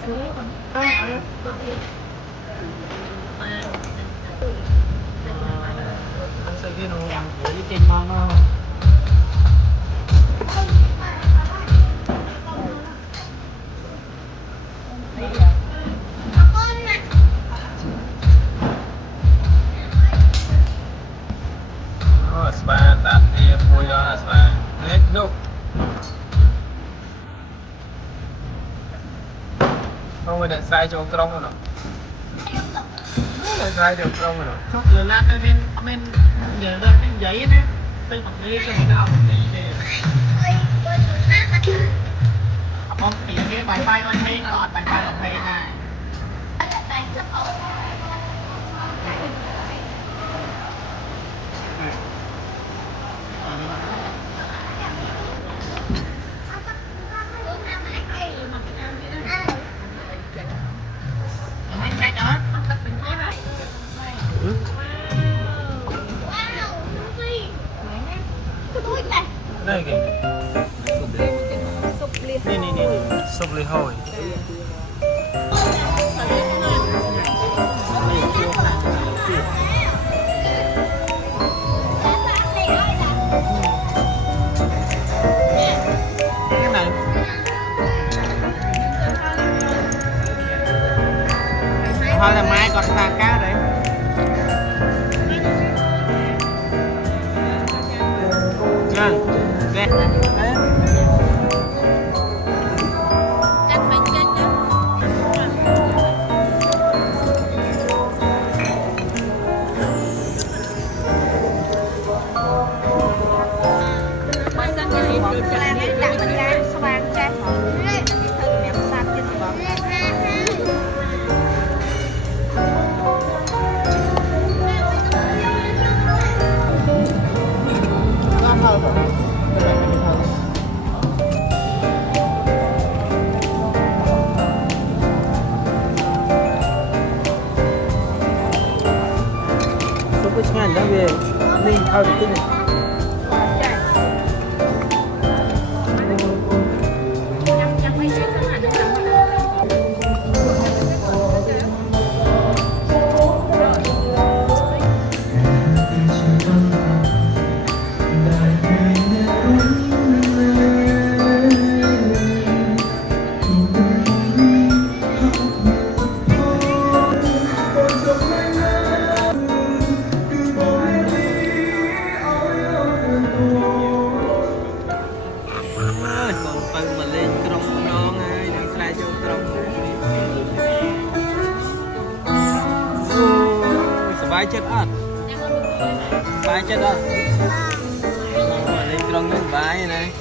สบายตัดเอียมวยแล้วสบายเล็กนุกเอาไปเดินสายโจงตรงกันหรอเดินสายโจงตรงกันหรอชอบเดินลาดเป็นเดินเป็นใหญ่นะเป็นแบบนี้ก็ไม่เอาแบบนี้เลยพอเปลี่ยนเนี่ยไปไปมันไม่ตลอดไปไปเราไปได้ได้ไงนี่ซุปเลยห้อยthôi là mai còn là cá đấy nha nè ngan đó về ninh ao được cái này bài chất ớt bài chất ớt lên trong những bài này